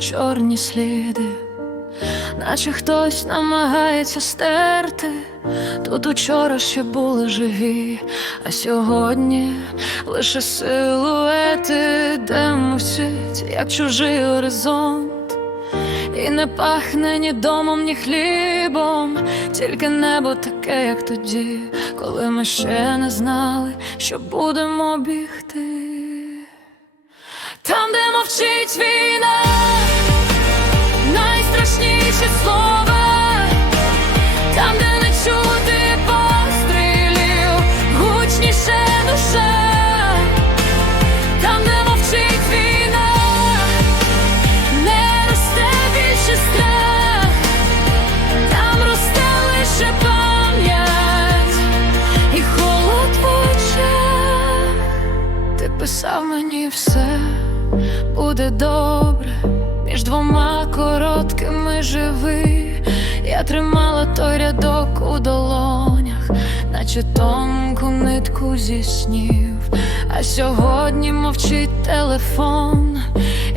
чорні сліди, наче хтось намагається стерти. Тут учора ще були живі, а сьогодні лише силуети, де мусить, як чужий горизонт. І не пахне ні домом, ні хлібом, тільки небо таке, як тоді, коли ми ще не знали, що будемо бігти. Там, де мовчить війна, найстрашніші слова, там, де не чути пострілів, гучніше душа, там, де мовчить війна, не росте більше там росте лише пам'ять і холод в. Ти писав мені все буде добре, між двома короткими живи. Я тримала той рядок у долонях, наче тонку нитку зі снів. А сьогодні мовчить телефон,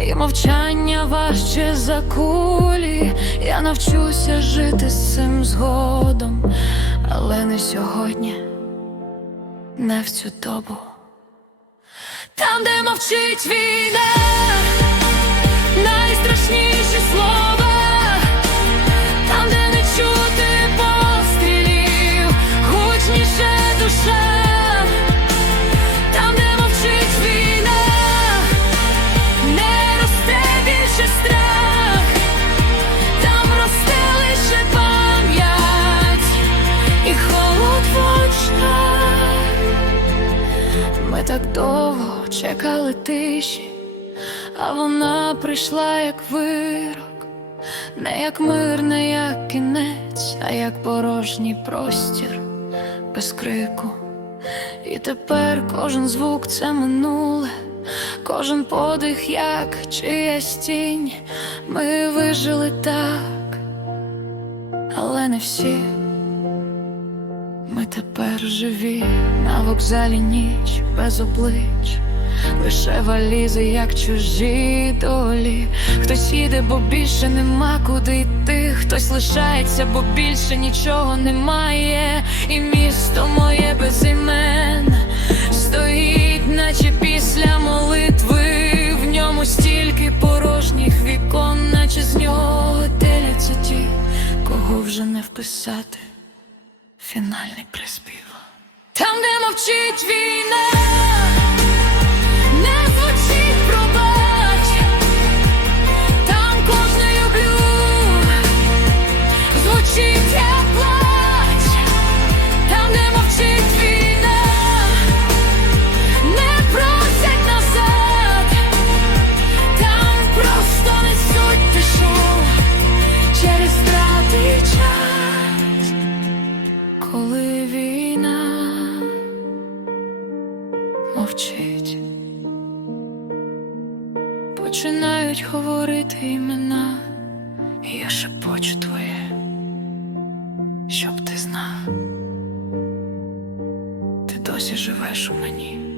і мовчання важче за кулі. Я навчуся жити з цим згодом, але не сьогодні, не в цю добу. Там, де мовчить війна, чекали тиші, а вона прийшла як вирок, не як мир, не як кінець, а як порожній простір без крику. І тепер кожен звук це минуле, кожен подих, як чиясь тінь. Ми вижили так, але не всі. Ми тепер живі на вокзалі ніч без облич, лише валізи, як чужі долі. Хтось їде, бо більше нема куди йти. Хтось лишається, бо більше нічого немає. І місто моє без імен стоїть, наче після молитви. В ньому стільки порожніх вікон, наче з нього деляться ті, кого вже не вписати фінальний приспів. Там, де мовчить війна, коли війна мовчить, починають говорити імена, і я шепочу твоє, щоб ти знав, ти досі живеш у мені.